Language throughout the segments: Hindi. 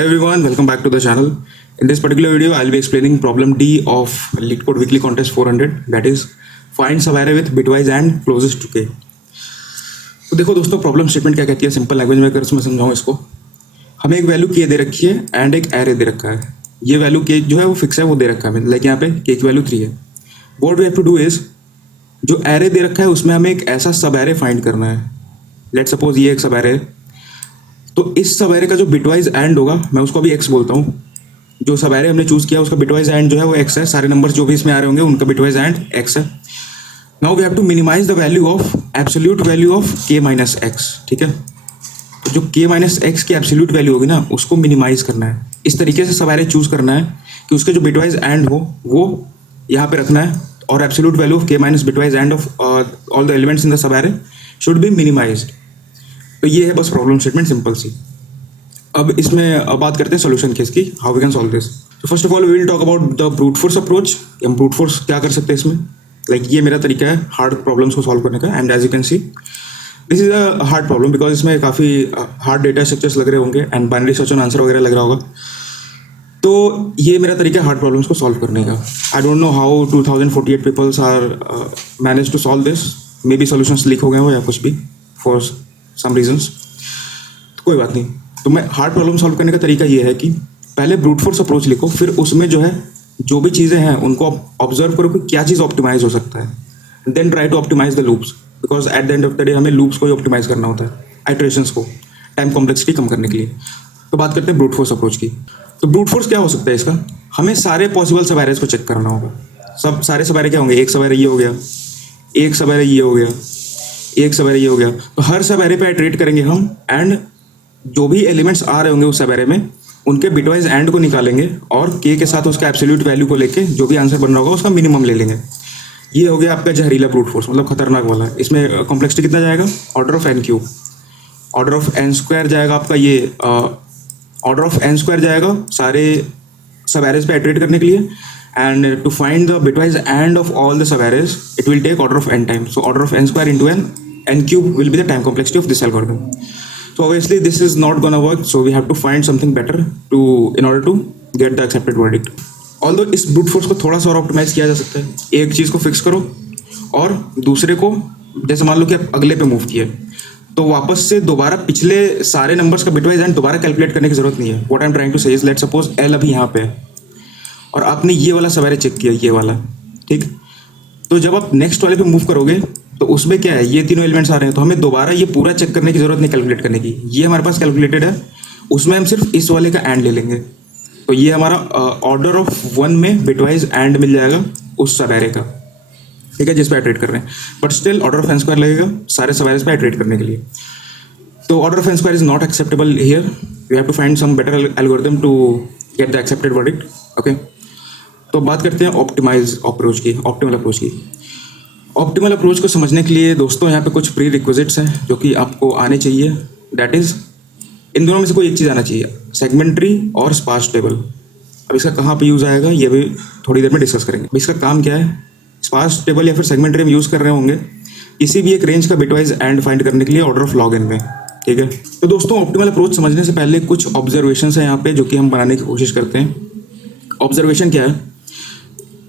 Hi everyone, welcome back to the channel. In this particular video, I'll be explaining problem D of LeetCode Weekly Contest 400, that is find subarray with bitwise and closest to k. तो देखो दोस्तों, प्रॉब्लम स्टेटमेंट क्या कहती है सिंपल लैंग्वेज में अगर मैं समझाऊँ इसको। हमें एक वैल्यू k दे रखी है एंड एक एरे दे रखा है। ये वैल्यू k जो है वो फिक्स है, वो दे रखा है, लाइक यहाँ पे k की वैल्यू 3 है। What we have to do is, जो एरे दे रखा है उसमें हमें एक ऐसा सब एरे फाइंड करना है। लेट सपोज ये एक सब एरे है, तो इस सब एरे का जो बिटवाइज एंड होगा, मैं उसको अभी x बोलता हूँ। जो सब एरे हमने चूज किया उसका बिटवाइज एंड जो है वो x है। सारे नंबर्स जो भी इसमें आ रहे होंगे उनका बिटवाइज एंड x है। Now we have to minimise the value of absolute value of k minus x, ठीक है। तो जो k माइनस x की एब्सोल्यूट वैल्यू होगी ना, उसको मिनिमाइज करना है। इस तरीके से सब एरे चूज करना है कि उसके जो बिटवाइज एंड हो वो यहाँ पे रखना है, और absolute value of k minus bitwise and of all the elements in the sub array should be minimised. तो ये है बस प्रॉब्लम स्टेटमेंट सिंपल सी। अब इसमें बात करते हैं सोल्यूशन की इसकी, how we can solve this. तो first of all we will talk about the brute force approach. हम ब्रूट फोर्स क्या कर सकते हैं इसमें, लाइक ये मेरा तरीका है हार्ड प्रॉब्लम्स को सॉल्व करने का। And as you can see this is a hard problem because इसमें काफ़ी हार्ड डेटा स्ट्रक्चर्स लग रहे होंगे and binary search on answer वगैरह लग रहा होगा। तो ये मेरा तरीका है हार्ड प्रॉब्लम्स को सॉल्व करने का। I don't know how 2048 peoples are manage to solve this. Maybe solutions leak हो गए हो या कुछ भी फॉर सम रीजंस, तो कोई बात नहीं। तो मैं हार्ड प्रॉब्लम सॉल्व करने का तरीका ये है कि पहले ब्रूट फोर्स अप्रोच लिखो, फिर उसमें जो है जो भी चीज़ें हैं उनको ऑब्जर्व करो कि क्या चीज़ ऑप्टिमाइज हो सकता है। Then try to optimise the loops, because at the end of the day हमें लूप्स को ही ऑप्टिमाइज करना होता है, आइटरेशंस को, टाइम कॉम्प्लेक्सिटी कम करने के लिए। तो बात करते हैं ब्रूट फोर्स अप्रोच की। तो ब्रूट फोर्स क्या हो सकता है इसका, हमें सारे पॉसिबल सब एरेज को चेक करना होगा। सारे सब एरे क्या होंगे, एक सब एरे ये हो गया, एक सब एरे ये हो गया, एक सब एरे ये हो गया। तो हर सब एरे पे आइटरेट करेंगे हम, एंड जो भी एलिमेंट्स आ रहे होंगे उस सब एरे में उनके बिटवाइज एंड को निकालेंगे और k के साथ उसका एब्सोल्यूट वैल्यू को लेके जो भी आंसर बन रहा होगा उसका मिनिमम ले लेंगे। ये हो गया आपका जहरीला ब्रूट फोर्स, मतलब खतरनाक वाला। इसमें कॉम्प्लेक्सिटी कितना जाएगा, order of n cube, order of n square जाएगा आपका, ये ऑर्डर ऑफ n स्क्वायर जाएगा सारे सब एरेज पे आइटरेट करने के लिए। And to find the bitwise and of all the subarrays it will take order of n time. So order of n square into n cube will be the time complexity of this algorithm. So obviously this is not gonna work, so we have to find something better in order to get the accepted verdict. Although इस brute force को थोड़ा सा और ऑप्टिमाइज किया जा सकता है। एक चीज़ को फिक्स करो और दूसरे को, जैसे मान लो कि आप अगले पे मूव किए, तो वापस से दोबारा पिछले सारे नंबर्स का बिटवाइज एंड दोबारा कैलकुलेट करने की जरूरत नहीं है। What I am trying to say is, let suppose L अभी यहाँ पे है और आपने ये वाला सवेरे चेक किया, ये वाला, ठीक। तो जब आप नेक्स्ट वाले पे मूव करोगे तो उसमें क्या है, ये तीनों एलिमेंट्स आ रहे हैं, तो हमें दोबारा ये पूरा चेक करने की जरूरत नहीं कैलकुलेट करने की। ये हमारे पास कैलकुलेटेड है, उसमें हम सिर्फ इस वाले का एंड ले लेंगे। तो ये हमारा ऑर्डर ऑफ 1 में बिटवाइज एंड मिल जाएगा उस सब एरे का, ठीक है, जिस पे आइटरेट कर रहे हैं। But still order of n square लगेगा सारे सब एरेज पे आइटरेट करने के लिए। तो order of n square is not acceptable here, we have to find some better algorithm to get the accepted verdict. Okay, तो बात करते हैं ऑप्टिमाइज अप्रोच की, ऑप्टिमल अप्रोच की। ऑप्टिमल अप्रोच को समझने के लिए दोस्तों यहाँ पे कुछ प्री रिक्विजिट्स हैं जो कि आपको आने चाहिए। दैट इज़, इन दोनों में से कोई एक चीज़ आना चाहिए, सेगमेंट्री और स्पार्स टेबल। अब इसका कहाँ पे यूज़ आएगा ये भी थोड़ी देर में डिस्कस करेंगे। इसका काम क्या है, स्पार्स टेबल या फिर सेगमेंट्री हम यूज़ कर रहे होंगे किसी भी एक रेंज का बिटवाइज एंड फाइंड करने के लिए ऑर्डर ऑफ लॉग n में, ठीक है। तो दोस्तों ऑप्टिमल अप्रोच समझने से पहले कुछ ऑब्जर्वेशन है यहाँ पे जो कि हम बनाने की कोशिश करते हैं। ऑब्जर्वेशन क्या है,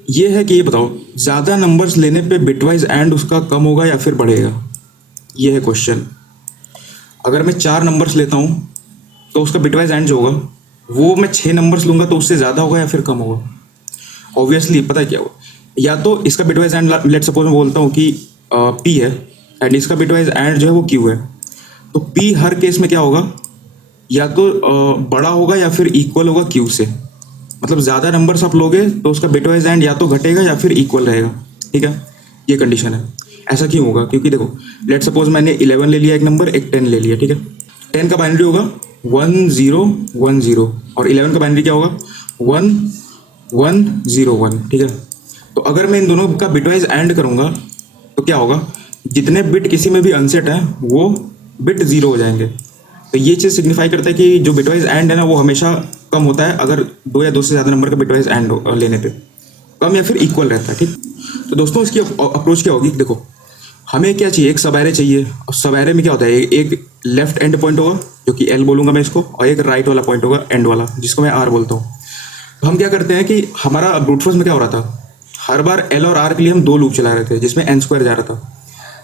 ये है कि ये बताओ ज़्यादा नंबर्स लेने पे बिटवाइज एंड उसका कम होगा या फिर बढ़ेगा, ये है क्वेश्चन। अगर मैं 4 नंबर्स लेता हूँ तो उसका बिटवाइज एंड जो होगा वो मैं 6 नंबर्स लूँगा तो उससे ज़्यादा होगा या फिर कम होगा। ऑब्वियसली पता है क्या होगा, या तो इसका बिटवाइज एंड, लेट सपोज मैं बोलता हूँ कि P है एंड इसका बिटवाइज एंड जो है वो Q है, तो P हर केस में क्या होगा, या तो बड़ा होगा या फिर इक्वल होगा Q से। मतलब ज़्यादा नंबर्स आप लोगे तो उसका बिटवाइज एंड या तो घटेगा या फिर इक्वल रहेगा, ठीक है। ये कंडीशन है। ऐसा क्यों होगा, क्योंकि देखो लेट सपोज मैंने 11 ले लिया एक नंबर, एक 10 ले लिया, ठीक है। 10 का बाइनरी होगा 1 0 1 0 और 11 का बाइनरी क्या होगा 1 1 0 1, ठीक है। तो अगर मैं इन दोनों का बिटवाइज एंड करूँगा तो क्या होगा, जितने बिट किसी में भी अनसेट हैं वो बिट 0 हो जाएंगे। तो ये चीज़ सिग्निफाई करता है कि जो बिटवाइज एंड है ना वो हमेशा कम होता है अगर 2 या 2 से ज़्यादा नंबर का बिटवाइज एंड लेने पे, कम या फिर इक्वल रहता है, ठीक। तो दोस्तों इसकी अप्रोच क्या होगी, देखो हमें क्या चाहिए, एक सब एरे चाहिए, और सब एरे में क्या होता है, एक लेफ्ट एंड पॉइंट होगा जो कि एल बोलूंगा मैं इसको, और एक राइट वाला पॉइंट होगा एंड वाला जिसको मैं आर बोलता हूँ। तो हम क्या करते हैं कि हमारा ब्रूट फोर्स में क्या हो रहा था, हर बार एल और आर के लिए हम दो लूप चला रहे थे जिसमें एन स्क्वायर जा रहा था।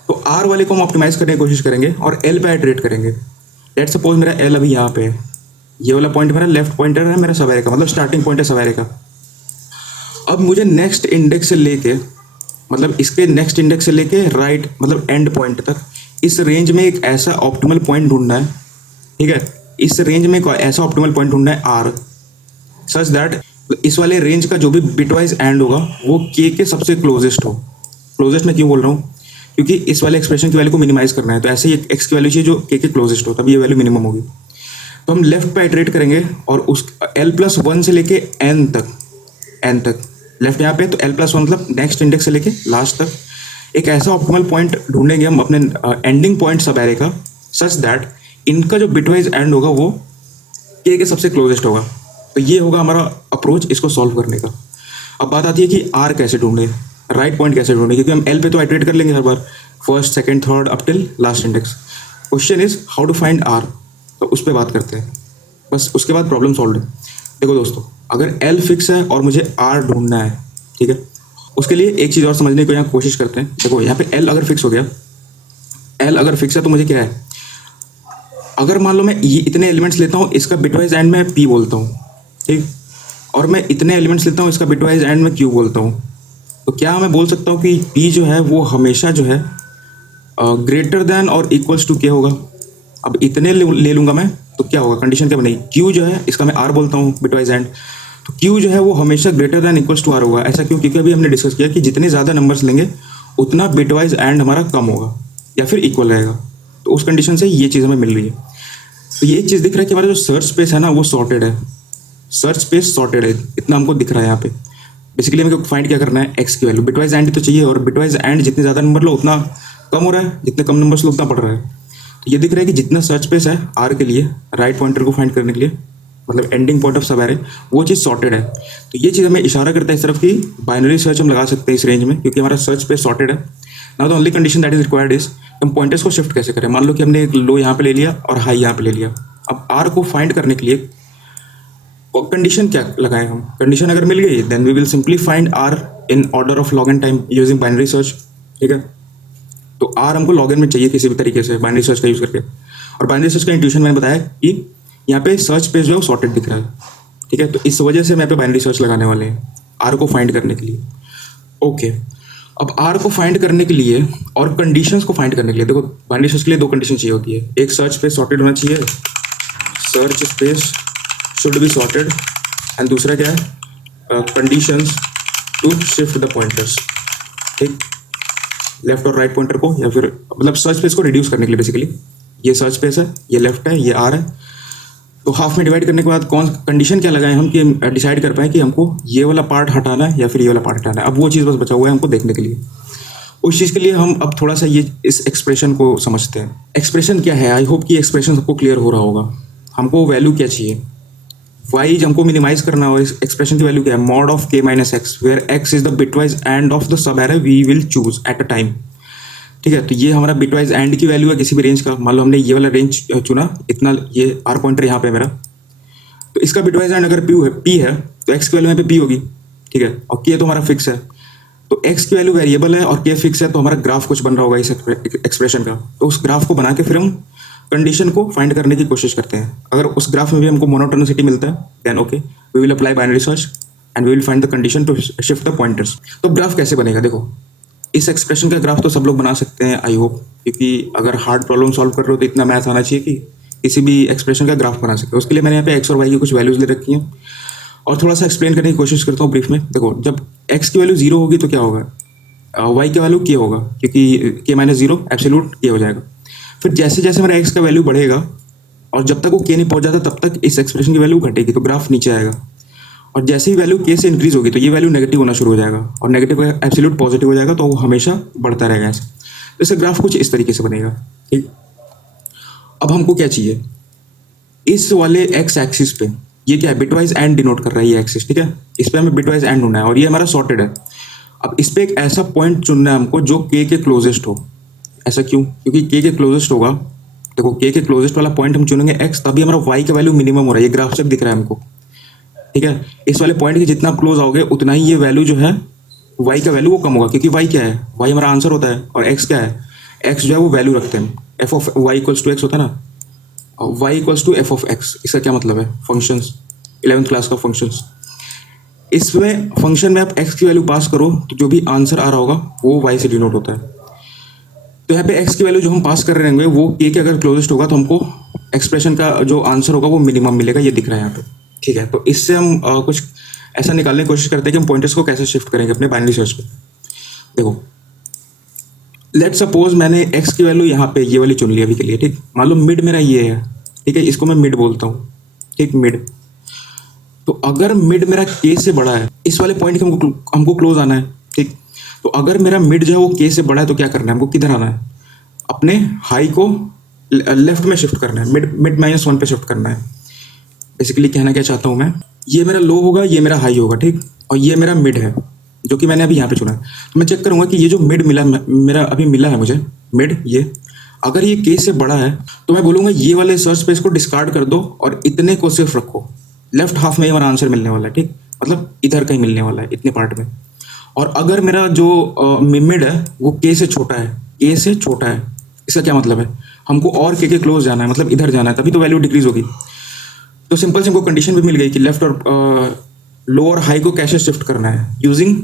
तो आर वाले को हम ऑप्टिमाइज करने की कोशिश करेंगे और एल पे इटरेट करेंगे। लेट्स सपोज मेरा एल अभी यहाँ पे है, ये वाला पॉइंट मेरा लेफ्ट पॉइंटर है मेरा सब एरे का, मतलब स्टार्टिंग पॉइंट है सब एरे का। अब मुझे नेक्स्ट इंडेक्स से लेके, मतलब इसके नेक्स्ट इंडेक्स से लेके राइट मतलब एंड पॉइंट तक इस रेंज में एक ऐसा ऑप्टिमल पॉइंट ढूंढना है, ठीक है। इस रेंज में एक ऐसा ऑप्टिमल पॉइंट ढूंढना है आर, सच दैट इस वाले रेंज का जो भी बिटवाइज एंड होगा वो के सबसे क्लोजेस्ट हो। क्लोजेस्ट मैं क्यों बोल रहा हूँ, क्योंकि इस वाले एक्सप्रेशन की वैल्यू को मिनिमाइज करना है, तो ऐसे ही एक्स की वैल्यू चाहिए जो के क्लोजेस्ट हो, तब ये वैल्यू मिनिमम होगी। तो हम लेफ्ट पे इटरेट करेंगे और उस l+1 से लेके n तक लेफ्ट यहाँ पे, तो l+1 मतलब नेक्स्ट इंडेक्स से लेके लास्ट तक एक ऐसा ऑप्टिमल पॉइंट ढूंढेंगे हम अपने एंडिंग पॉइंट सब एरे का, सच दैट इनका जो बिटवाइज एंड होगा वो के सबसे क्लोजेस्ट होगा। तो ये होगा हमारा अप्रोच इसको सॉल्व करने का। अब बात आती है कि आर कैसे ढूंढे, राइट पॉइंट कैसे ढूंढे, क्योंकि हम एल पे तो आइटरेट कर लेंगे हर बार, first second third up till last index. Question is how to find R, तो उस पर बात करते हैं, बस उसके बाद प्रॉब्लम सॉल्व है। देखो दोस्तों, अगर एल फिक्स है और मुझे आर ढूंढना है, ठीक है, उसके लिए एक चीज़ और समझने की यहाँ कोशिश करते हैं। देखो यहाँ पे एल अगर फिक्स हो गया, एल अगर फिक्स है तो मुझे क्या है, अगर मान लो मैं ये इतने एलिमेंट्स लेता हूँ, इसका बिटवाइज एंड में पी बोलता हूँ, ठीक, और मैं इतने एलिमेंट्स लेता हूँ, इसका बिटवाइज एंड में क्यू बोलता हूँ, तो क्या मैं बोल सकता हूँ कि पी जो है वो हमेशा जो है ग्रेटर देन और इक्वल्स टू के होगा। अब इतने ले लूँगा मैं तो क्या होगा, कंडीशन क्या बनेगी, क्यू जो है इसका मैं आर बोलता हूँ बिटवाइज एंड, तो क्यू जो है वो हमेशा greater than equals to r होगा। ऐसा क्यों, क्योंकि अभी हमने डिस्कस किया कि जितने ज़्यादा नंबर्स लेंगे उतना बिटवाइज एंड हमारा कम होगा या फिर इक्वल रहेगा। तो उस कंडीशन से ये चीज़ हमें मिल रही है। तो ये एक चीज़ दिख रहा है कि हमारा जो सर्च स्पेस है ना वो सॉर्टेड है, सर्च स्पेस सॉर्टेड है, इतना हमको दिख रहा है यहाँ पे। बेसिकली हमें फाइंड क्या करना है, एक्स की वैल्यू, बिटवाइज एंड तो चाहिए, और बिटवाइज एंड जितने ज़्यादा नंबर लो उतना कम हो रहा है, जितने कम नंबर्स लो उतना बढ़ रहा है। तो ये दिख रहा है कि जितना सर्च स्पेस है आर के लिए राइट पॉइंटर को फाइंड करने के लिए, मतलब एंडिंग पॉइंट ऑफ सब एरे, वो चीज़ सॉर्टेड है। तो ये चीज़ हमें इशारा करता है इस तरफ की बाइनरी सर्च हम लगा सकते हैं इस रेंज में, क्योंकि हमारा सर्च स्पेस सॉर्टेड है। Now the only condition that is required is हम पॉइंटर्स को शिफ्ट कैसे करें। मान लो कि हमने एक लो यहाँ पे ले लिया और हाई यहाँ पे ले लिया। अब आर को फाइंड करने के लिए कंडीशन क्या लगाएं हम, कंडीशन अगर मिल गई then we will simply find r in order of log n time using binary search, ठीक है। तो आर हमको लॉग एन में चाहिए किसी भी तरीके से बाइनरी सर्च का यूज़ करके, और बाइनरी सर्च का इंट्यूशन मैंने बताया कि यहाँ पे सर्च स्पेस जो है सॉर्टेड दिख रहा है, ठीक है। तो इस वजह से मैं पे बाइनरी सर्च लगाने वाले हैं आर को फाइंड करने के लिए। ओके, अब आर को फाइंड करने के लिए और कंडीशंस को फाइंड करने के लिए, देखो बाइनरी सर्च के लिए दो कंडीशन चाहिए होती है, एक सर्च स्पेस सॉर्टेड होना चाहिए, search space should be sorted, and दूसरा क्या है, conditions to shift the pointers, ठीक, लेफ्ट और राइट पॉइंटर को, या फिर मतलब सर्च स्पेस को रिड्यूस करने के लिए। बेसिकली ये सर्च स्पेस है, ये लेफ्ट है, ये आर है, तो हाफ में डिवाइड करने के बाद कौन कंडीशन क्या लगाएं हम कि डिसाइड कर पाएँ कि हमको ये वाला पार्ट हटाना है या फिर ये वाला पार्ट हटाना है। अब वो चीज़ बस बचा हुआ है हमको देखने के लिए। उस चीज़ के लिए हम अब थोड़ा सा ये इस एक्सप्रेशन को समझते हैं। एक्सप्रेशन क्या है, आई होप कि एक्सप्रेशन सबको क्लियर हो रहा होगा। हमको वैल्यू क्या चाहिए, वाई हमको मिनिमाइज करना हो, इस एक्सप्रेशन की वैल्यू क्या है, mod of k minus x, where x is the bitwise and of the subarray we will choose at a time, ठीक है। तो ये हमारा बिटवाइज एंड की वैल्यू है किसी भी रेंज का। मान लो हमने ये वाला रेंज चुना, इतना ये आर पॉइंटर यहाँ पे मेरा, तो इसका बिटवाइज एंड अगर पी है तो एक्स की वैल्यू यहाँ पे पी होगी, ठीक है, और के तो हमारा फिक्स है। तो एक्स की वैल्यू वेरिएबल है और के फिक्स है, तो हमारा ग्राफ कुछ बन रहा होगा इस एक्सप्रेशन का। तो उस ग्राफ को बना के फिर हम कंडीशन को फाइंड करने की कोशिश करते हैं। अगर उस ग्राफ में भी हमको मोनोटोनिसिटी मिलता है then okay we will apply binary search and we will find the condition to shift the pointers. तो ग्राफ कैसे बनेगा, देखो इस एक्सप्रेशन का ग्राफ तो सब लोग बना सकते हैं आई होप, क्योंकि अगर हार्ड प्रॉब्लम सॉल्व कर रहे हो तो इतना मैथ आना चाहिए कि किसी भी एक्सप्रेशन का ग्राफ बना सकते हो। उसके लिए मैंने यहाँ पे एक्स और वाई की कुछ वैल्यूज ले रखी हैं और थोड़ा सा एक्सप्लेन करने की कोशिश करता हूँ ब्रीफ में। देखो जब एक्स की वैल्यू जीरो होगी तो क्या होगा, वाई की वैल्यू के होगा, क्योंकि के माइनस जीरो एब्सोल्यूट के हो जाएगा। फिर जैसे जैसे मेरा एक्स का वैल्यू बढ़ेगा और जब तक वो के नहीं पहुंच जाता तब तक इस एक्सप्रेशन की वैल्यू घटेगी, तो ग्राफ नीचे आएगा। और जैसे ही वैल्यू के से इंक्रीज होगी तो ये वैल्यू नेगेटिव होना शुरू हो जाएगा, और नेगेटिव एब्सोल्यूट पॉजिटिव हो जाएगा, तो वो हमेशा बढ़ता रहेगा ऐसे। तो इसका ग्राफ कुछ इस तरीके से बनेगा, ठीक। अब हमको क्या चाहिए, इस वाले एक्स एक्सिस पे ये क्या है, बिटवाइज एंड डिनोट कर रहा है ये एक्सिस, ठीक है। इस पे हमें बिटवाइज एंड ढूंढना है और ये हमारा सॉर्टेड है। अब इस पे एक ऐसा पॉइंट चुनना है हमको जो के क्लोजेस्ट हो, ऐसा क्यों? क्योंकि के क्लोजेस्ट होगा, देखो के क्लोजेस्ट वाला पॉइंट हम चुनेंगे x, तभी हमारा y का वैल्यू मिनिमम हो रहा है, ये ग्राफ से दिख रहा है हमको, ठीक है। इस वाले पॉइंट के जितना आप क्लोज आओगे उतना ही ये वैल्यू जो है y का वैल्यू वो कम होगा, क्योंकि y क्या है, y हमारा आंसर होता है, और x क्या है, x जो है वो वैल्यू रखते हैं, f of y equals to x होता है ना, y equals to f of x। इसका क्या मतलब है, फंक्शंस, 11th क्लास का फंक्शंस। इसमें फंक्शन में आप x की वैल्यू पास करो तो जो भी आंसर आ रहा होगा वो y से डिनोट होता है। तो यहाँ पे x की वैल्यू जो हम पास कर रहे होंगे वो k के अगर क्लोजेस्ट होगा तो हमको एक्सप्रेशन का जो आंसर होगा वो मिनिमम मिलेगा, ये दिख रहा है यहाँ पे, ठीक है। तो इससे हम कुछ ऐसा निकालने की कोशिश करते हैं कि हम पॉइंटर्स को कैसे शिफ्ट करेंगे अपने बाइनरी सर्च पे। देखो लेट सपोज मैंने x की वैल्यू यहाँ पे ये वाली चुन ली अभी के लिए, ठीक। मान लो मिड मेरा ये है, ठीक है, इसको मैं मिड बोलता हूँ, ठीक, मिड। तो अगर मिड मेरा k से बड़ा है, इस वाले पॉइंट के हमको क्लोज आना है, ठीक। तो अगर मेरा मिड जो है वो k से बड़ा है तो क्या करना है, हमको किधर आना है, अपने हाई को लेफ्ट में शिफ्ट करना है, मिड -1 पे शिफ्ट करना है। बेसिकली कहना क्या चाहता हूँ मैं, ये मेरा लो होगा, ये मेरा हाई होगा, ठीक, और ये मेरा मिड है जो कि मैंने अभी यहाँ पे चुना है। तो मैं चेक करूँगा कि ये जो मिड मिला मेरा अभी मिला है मुझे मिड, ये अगर ये k से बड़ा है तो मैं बोलूँगा ये वाले सर्च स्पेस को डिस्कार्ड कर दो और इतने को सिर्फ रखो, लेफ्ट हाफ में ही हमारा आंसर मिलने वाला है, ठीक, मतलब इधर का ही मिलने वाला है, इतने पार्ट में। और अगर मेरा जो मिड है वो k से छोटा है, k से छोटा है, इसका क्या मतलब है, हमको और k के क्लोज जाना है, मतलब इधर जाना है, तभी तो वैल्यू डिक्रीज होगी। तो सिंपल से हमको कंडीशन भी मिल गई कि लेफ्ट और लो और हाई को कैसे शिफ्ट करना है यूजिंग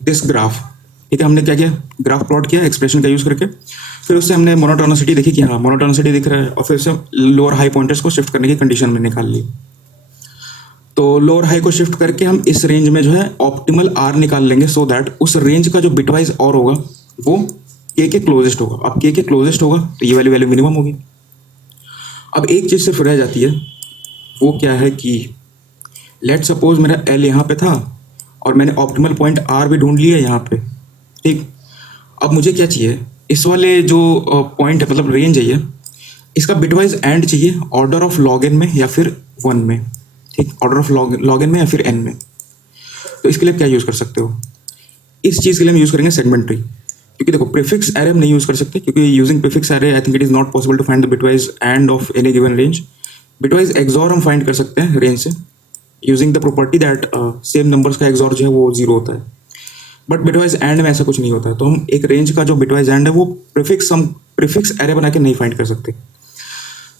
दिस ग्राफ, ठीक है। हमने क्या किया, ग्राफ प्लॉट किया एक्सप्रेशन का यूज करके, फिर उससे हमने मोनोटोनिसिटी देखी कि हाँ मोनोटोनिसिटी दिख रहा है, और फिर से लो और हाई पॉइंटर्स को शिफ्ट करने की कंडीशन में निकाल ली। तो लो और हाई को शिफ्ट करके हम इस रेंज में जो है ऑप्टिमल आर निकाल लेंगे, सो दैट उस रेंज का जो बिटवाइज और होगा वो के क्लोजेस्ट होगा। अब के क्लोजेस्ट होगा तो ये वाली वैल्यू मिनिमम होगी। अब एक चीज़ सिर्फ रह जाती है, वो क्या है कि लेट सपोज मेरा एल यहाँ पे था और मैंने ऑप्टिमल पॉइंट आर भी ढूंढ लिया यहाँ पे, ठीक। अब मुझे क्या चाहिए, इस वाले जो पॉइंट है, मतलब रेंज है ये, इसका बिटवाइज एंड चाहिए ऑर्डर ऑफ लॉग एन में या फिर 1 में, ठीक, ऑर्डर ऑफ लॉग एन में या फिर एन में। तो इसके लिए क्या यूज़ कर सकते हो, इस चीज़ के लिए हम यूज़ करेंगे सेगमेंट ट्री, क्योंकि देखो प्रीफिक्स एरे हम नहीं यूज़ कर सकते, क्योंकि using prefix array I think it is not possible to find the bitwise and of any given range. Bitwise xor हम फाइंड कर सकते हैं रेंज से using the property that same numbers का एक्सॉर जो है वो 0 होता है, बट बिटवाइज एंड में ऐसा कुछ नहीं होता है। तो हम एक रेंज का जो बिटवाइज एंड है वो प्रीफिक्स एरे बना के नहीं फाइंड कर सकते।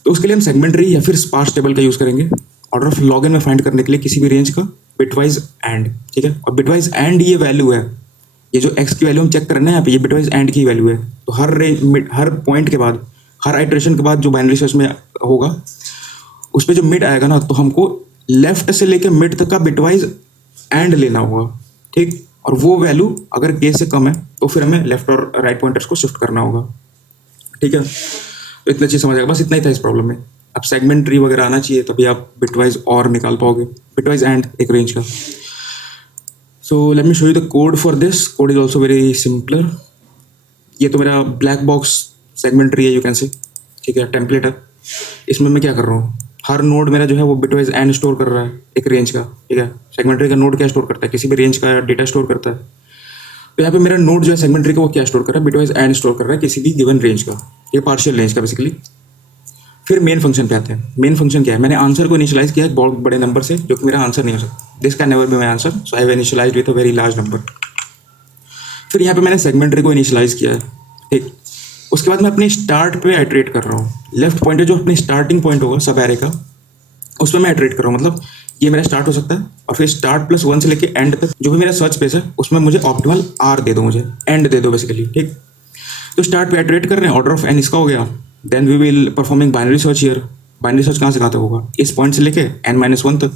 तो उसके लिए हम सेगमेंट ट्री या फिर स्पार्स टेबल का यूज़ करेंगे ऑर्डर ऑफ लॉग एन में फाइंड करने के लिए किसी भी रेंज का बिटवाइज एंड, ठीक है। और बिटवाइज एंड ये वैल्यू है, ये जो x की वैल्यू हम चेक कर रहे हैं यहाँ पे, ये बिटवाइज एंड की वैल्यू है। तो हर पॉइंट के बाद, हर आइटरेशन के बाद जो बाइनरी सर्च में होगा उस पर जो मिड आएगा ना, तो हमको लेफ्ट से लेके मिड तक का बिटवाइज एंड लेना होगा, ठीक। और वो वैल्यू अगर k से कम है तो फिर हमें लेफ्ट और राइट पॉइंटर्स को शिफ्ट करना होगा, ठीक है। तो इतना चीज़ समझ आएगा, बस इतना ही था इस प्रॉब्लम में। अब सेगमेंट ट्री वगैरह आना चाहिए तभी आप बिटवाइज और निकाल पाओगे, बिटवाइज एंड एक रेंज का। So let me show you the code for this. Code is also very simpler. ये तो मेरा ब्लैक बॉक्स सेगमेंट ट्री है, यू कैन सी, ठीक है, टेम्पलेट है। इसमें मैं क्या कर रहा हूँ, हर नोड मेरा जो है वो बिटवाइज एंड स्टोर कर रहा है एक रेंज का, ठीक है। सेगमेंट ट्री का नोड क्या स्टोर करता है, किसी भी रेंज का डेटा स्टोर करता है। तो यहाँ पे मेरा नोड जो है सेगमेंट ट्री का वो क्या स्टोर कर रहा है, बिटवाइज एंड स्टोर कर रहा है किसी भी गिवन रेंज का, ये पार्शियल रेंज का बेसिकली। फिर मेन फंक्शन पे आते हैं। मेन फंक्शन क्या है, मैंने आंसर को इनिशियलाइज किया एक बहुत बड़े नंबर से जो कि मेरा आंसर नहीं हो सकता, this can never be my answer, so I have initialised with a very large number. फिर यहाँ पे मैंने सेगमेंट ट्री को इनिशियलाइज किया है, ठीक। उसके बाद मैं अपने स्टार्ट पे आइटरेट कर रहा हूँ। लेफ्ट पॉइंट है जो अपने स्टार्टिंग पॉइंट होगा सब एरे का, उस पर मैं आइटरेट कर रहा हूँ, मतलब ये मेरा स्टार्ट हो सकता है। और फिर स्टार्ट +1 से लेके एंड तक जो भी मेरा सर्च स्पेस है उसमें मुझे ऑप्टिमल आर दे दो, मुझे एंड दे दो बेसिकली, ठीक। तो स्टार्ट पे आइटरेट कर रहे हैं, ऑर्डर ऑफ एन इसका हो गया। Then we will performing binary search here. Binary search कहाँ से कहाँ तक होगा, इस पॉइंट से लेके n-1 तक।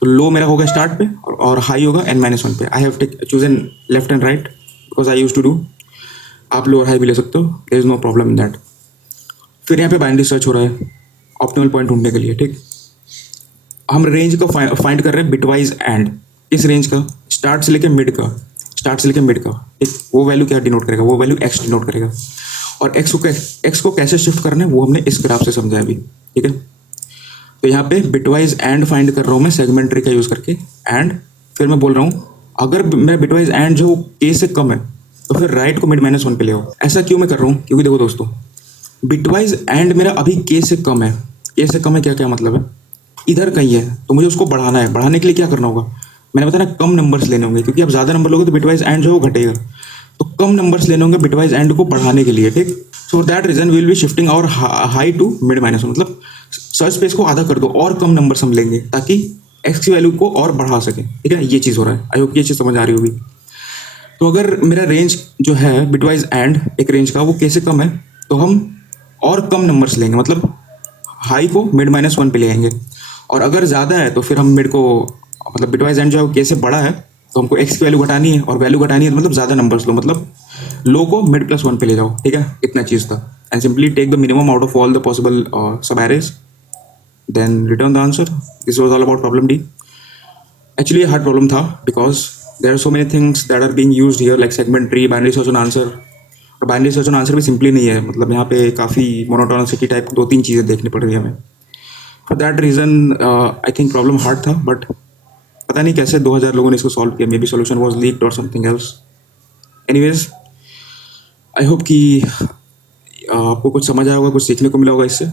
तो लो मेरा होगा स्टार्ट पे और हाई होगा n-1 पे। I have chosen left and right because I use to do. आप लो और हाई भी ले सकते हो, there is no problem in that. फिर यहाँ पे बाइनरी सर्च हो रहा है ऑप्टिमल पॉइंट ढूंढने के लिए, ठीक। हम रेंज को फाइंड कर रहे हैं बिटवाइज एंड, इस रेंज का स्टार्ट से लेके मिड का, स्टार्ट से लेके मिड का, ठीक। वो वैल्यू क्या डिनोट करेगा, वो वैल्यू x डिनोट करेगा। और x को कैसे शिफ्ट करना है वो हमने इस ग्राफ से समझा अभी, ठीक है। तो यहाँ पे बिटवाइज एंड फाइंड कर रहा हूँ मैं सेगमेंट ट्री का यूज़ करके एंड। फिर मैं बोल रहा हूँ अगर मेरा बिटवाइज एंड जो k से कम है तो फिर राइट को मिड माइनस वन पे ले आओ। ऐसा क्यों मैं कर रहा हूँ, क्योंकि देखो दोस्तों बिटवाइज एंड मेरा अभी के से कम है। के से कम है क्या क्या मतलब है, इधर कहीं है तो मुझे उसको बढ़ाना है। बढ़ाने के लिए क्या करना होगा, मैंने बताया ना कम नंबर्स लेने होंगे, क्योंकि आप ज़्यादा नंबर लोगे तो बिटवाइज एंड जो है वो घटेगा। तो कम नंबर्स लेने होंगे बिटवाइज एंड को बढ़ाने के लिए, ठीक। So that region will be shifting और high to mid minus one, मतलब सर्च स्पेस को आधा कर दो और कम नंबर्स हम लेंगे ताकि एक्स की वैल्यू को और बढ़ा सके, ठीक है। ये चीज़ हो रहा है, आई होप ये चीज़ समझ आ रही होगी। तो अगर मेरा रेंज जो है बिटवाइज एंड एक रेंज का वो कैसे कम है, तो हम और कम नंबर्स लेंगे, मतलब हाई को मिड माइनस वन पे ले आएंगे। और अगर ज़्यादा है तो फिर हम मिड को, मतलब बिटवाइज एंड जो है वो के से बड़ा है तो हमको एक्स की वैल्यू घटानी है, और वैल्यू घटानी है तो मतलब ज़्यादा नंबर्स लो, मतलब लो को मिड प्लस वन पे ले जाओ, ठीक है। इतना चीज़ था। And simply take the minimum out of all the possible subarrays, then return the answer. This was all about problem D. Actually hard problem था because there are so many things that are being used here, like segment tree, binary search on answer. और बाइनरी सर्च ऑन आंसर भी सिंपली नहीं है, मतलब यहाँ पे काफ़ी मोनोटोनिसिटी टाइप दो तीन चीज़ें देखनी पड़ रही है हमें। For that reason I think problem hard था, बट पता नहीं कैसे 2000 लोगों ने इसको सॉल्व किया। Maybe solution was leaked और something else. Anyways I hope कि आपको कुछ समझ आया होगा, कुछ सीखने को मिला होगा इससे।